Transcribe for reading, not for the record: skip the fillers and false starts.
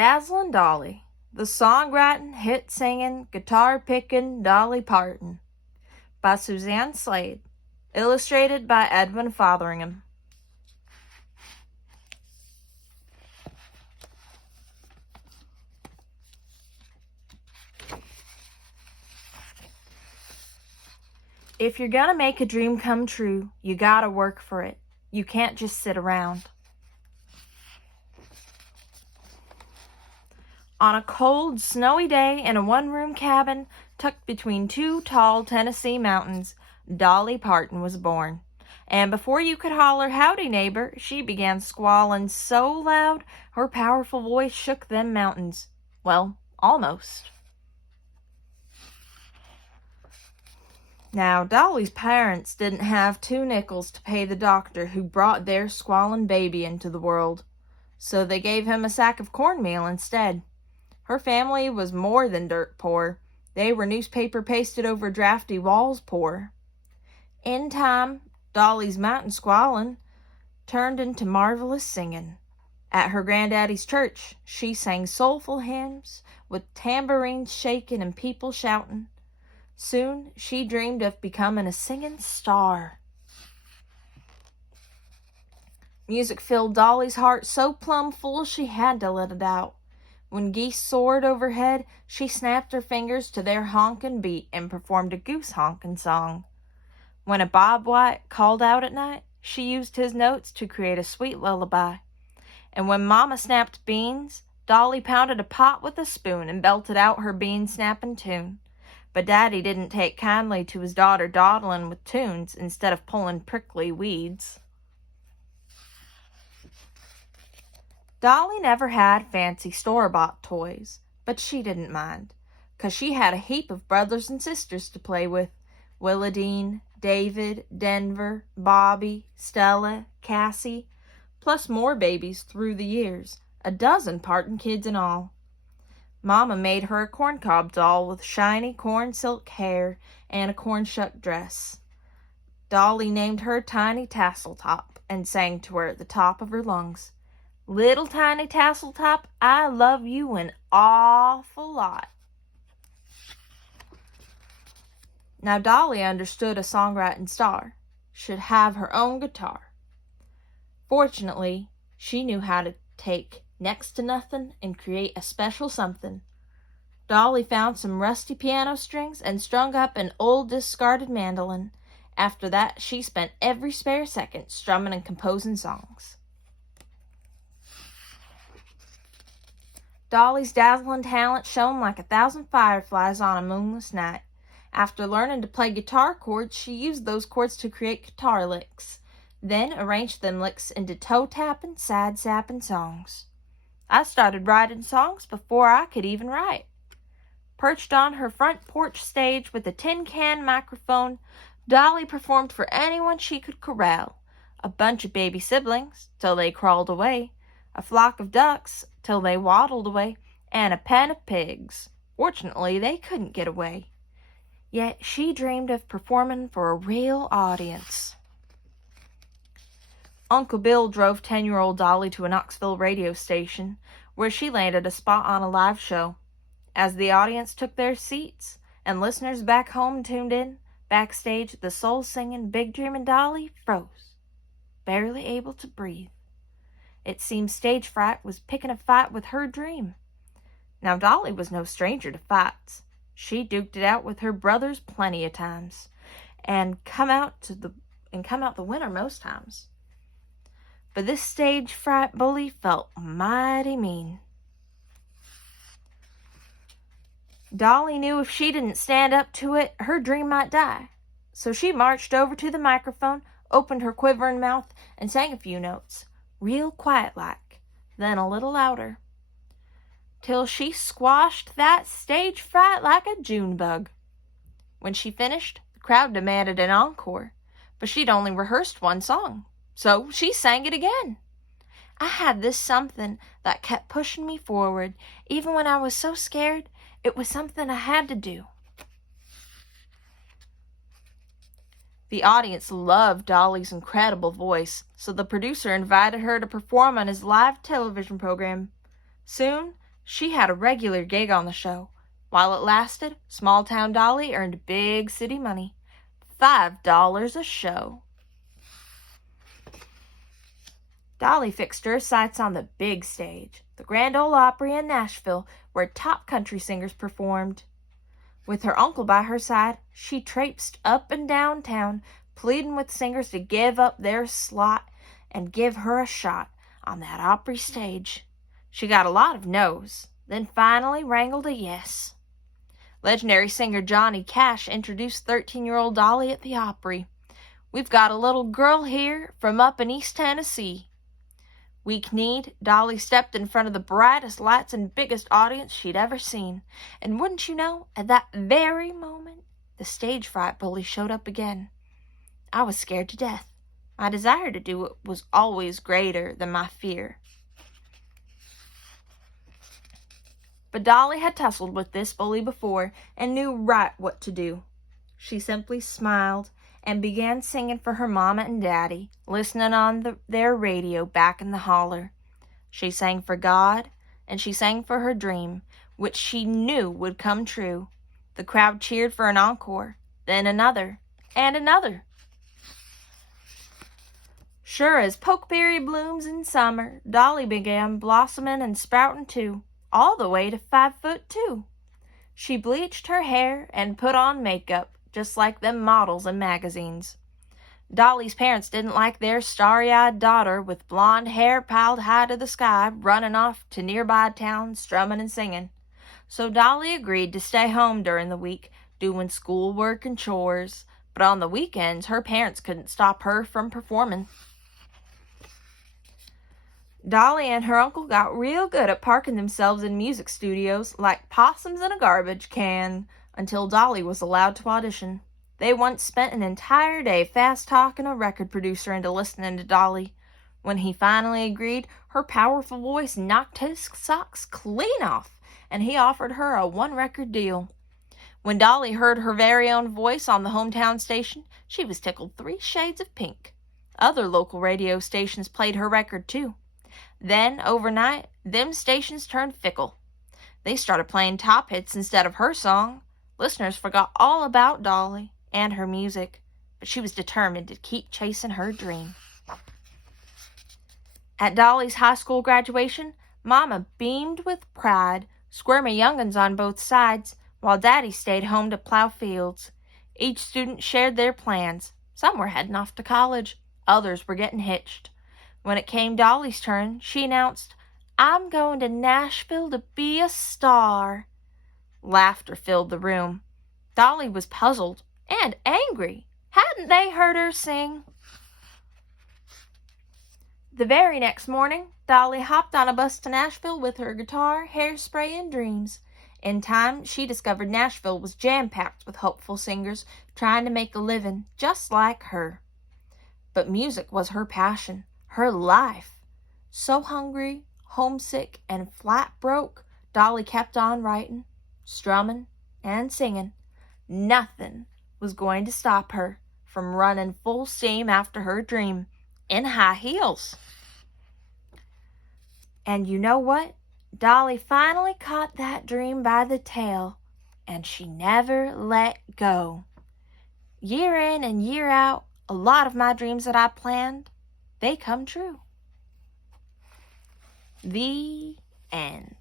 Dazzlin' Dolly, the songwriting, hit-singing, guitar-picking Dolly Parton by Suzanne Slade, illustrated by Edwin Fotheringham. If you're gonna make a dream come true, you gotta work for it. You can't just sit around. On a cold, snowy day in a one-room cabin tucked between two tall Tennessee mountains, Dolly Parton was born. And before you could holler, "Howdy, neighbor," she began squalling so loud her powerful voice shook them mountains. Well, almost. Now, Dolly's parents didn't have 2 nickels to pay the doctor who brought their squalling baby into the world, so they gave him a sack of cornmeal instead. Her family was more than dirt poor. They were newspaper pasted over drafty walls poor. In time, Dolly's mountain squalling turned into marvelous singing. At her granddaddy's church, she sang soulful hymns with tambourines shaking and people shouting. Soon, she dreamed of becoming a singing star. Music filled Dolly's heart so plumb full she had to let it out. When geese soared overhead, she snapped her fingers to their honkin' beat and performed a goose honkin' song. When a bobwhite called out at night, she used his notes to create a sweet lullaby. And when Mama snapped beans, Dolly pounded a pot with a spoon and belted out her bean-snapping tune. But Daddy didn't take kindly to his daughter dawdling with tunes instead of pulling prickly weeds. Dolly never had fancy store-bought toys, but she didn't mind, 'cause she had a heap of brothers and sisters to play with. Willadine, David, Denver, Bobby, Stella, Cassie, plus more babies through the years, a dozen Parton kids in all. Mama made her a corncob doll with shiny corn silk hair and a corn shuck dress. Dolly named her Tiny Tasseltop and sang to her at the top of her lungs, "Little Tiny Tasseltop, I love you an awful lot." Now Dolly understood a songwriting star should have her own guitar. Fortunately, she knew how to take next to nothing and create a special something. Dolly found some rusty piano strings and strung up an old discarded mandolin. After that, she spent every spare second strumming and composing songs. Dolly's dazzling talent shone like 1,000 fireflies on a moonless night. After learning to play guitar chords, she used those chords to create guitar licks, then arranged them licks into toe-tapping, side-sapping songs. I started writing songs before I could even write. Perched on her front porch stage with a tin can microphone, Dolly performed for anyone she could corral. A bunch of baby siblings, till they crawled away, a flock of ducks, till they waddled away, and a pen of pigs. Fortunately, they couldn't get away. Yet she dreamed of performing for a real audience. Uncle Bill drove 10-year-old Dolly to a Knoxville radio station, where she landed a spot on a live show. As the audience took their seats, and listeners back home tuned in, backstage the soul-singing, big-dreaming Dolly froze, barely able to breathe. It seemed stage fright was picking a fight with her dream. Now Dolly was no stranger to fights. She duked it out with her brothers plenty of times, and come out the winner most times. But this stage fright bully felt mighty mean. Dolly knew if she didn't stand up to it, her dream might die. So she marched over to the microphone, opened her quivering mouth, and sang a few notes, real quiet-like, then a little louder, till she squashed that stage fright like a June bug. When she finished, the crowd demanded an encore, but she'd only rehearsed one song, so she sang it again. I had this something that kept pushing me forward, even when I was so scared. It was something I had to do. The audience loved Dolly's incredible voice, so the producer invited her to perform on his live television program. Soon, She had a regular gig on the show. While it lasted, small-town Dolly earned big city money. $5 a show. Dolly fixed her sights on the big stage, the Grand Ole Opry in Nashville, where top country singers performed. With her uncle by her side, she traipsed up and down town, pleading with singers to give up their slot and give her a shot on that Opry stage. She got a lot of no's, then finally wrangled a yes. Legendary singer Johnny Cash introduced 13-year-old Dolly at the Opry. "We've got a little girl here from up in East Tennessee." Weak-kneed, Dolly stepped in front of the brightest lights and biggest audience she'd ever seen. And wouldn't you know, at that very moment, the stage fright bully showed up again. I was scared to death. My desire to do it was always greater than my fear. But Dolly had tussled with this bully before and knew right what to do. She simply smiled and began singing for her mama and daddy, listening on their radio back in the holler. She sang for God, and she sang for her dream, which she knew would come true. The crowd cheered for an encore, then another, and another. Sure as pokeberry blooms in summer, Dolly began blossoming and sprouting too, all the way to 5'2". She bleached her hair and put on makeup, just like them models in magazines. Dolly's parents didn't like their starry-eyed daughter with blonde hair piled high to the sky running off to nearby towns strumming and singing. So Dolly agreed to stay home during the week, doing schoolwork and chores, but on the weekends her parents couldn't stop her from performing. Dolly and her uncle got real good at parking themselves in music studios like possums in a garbage can, until Dolly was allowed to audition. They once spent an entire day fast-talking a record producer into listening to Dolly. When he finally agreed, her powerful voice knocked his socks clean off, and he offered her a one-record deal. When Dolly heard her very own voice on the hometown station, she was tickled 3 shades of pink. Other local radio stations played her record, too. Then, overnight, them stations turned fickle. They started playing top hits instead of her song. Listeners forgot all about Dolly and her music, but she was determined to keep chasing her dream. At Dolly's high school graduation, Mama beamed with pride, squirmy young'uns on both sides, while Daddy stayed home to plow fields. Each student shared their plans. Some were heading off to college. Others were getting hitched. When it came Dolly's turn, she announced, "I'm going to Nashville to be a star." Laughter filled the room. Dolly was puzzled and angry. Hadn't they heard her sing? The very next morning, Dolly hopped on a bus to Nashville with her guitar, hairspray, and dreams. In time, she discovered Nashville was jam-packed with hopeful singers trying to make a living just like her. But music was her passion, her life. So hungry, homesick, and flat broke, Dolly kept on writing, strumming, and singing. Nothing was going to stop her from running full steam after her dream in high heels. And you know what? Dolly finally caught that dream by the tail, and she never let go. Year in and year out, a lot of my dreams that I planned, they come true. The end.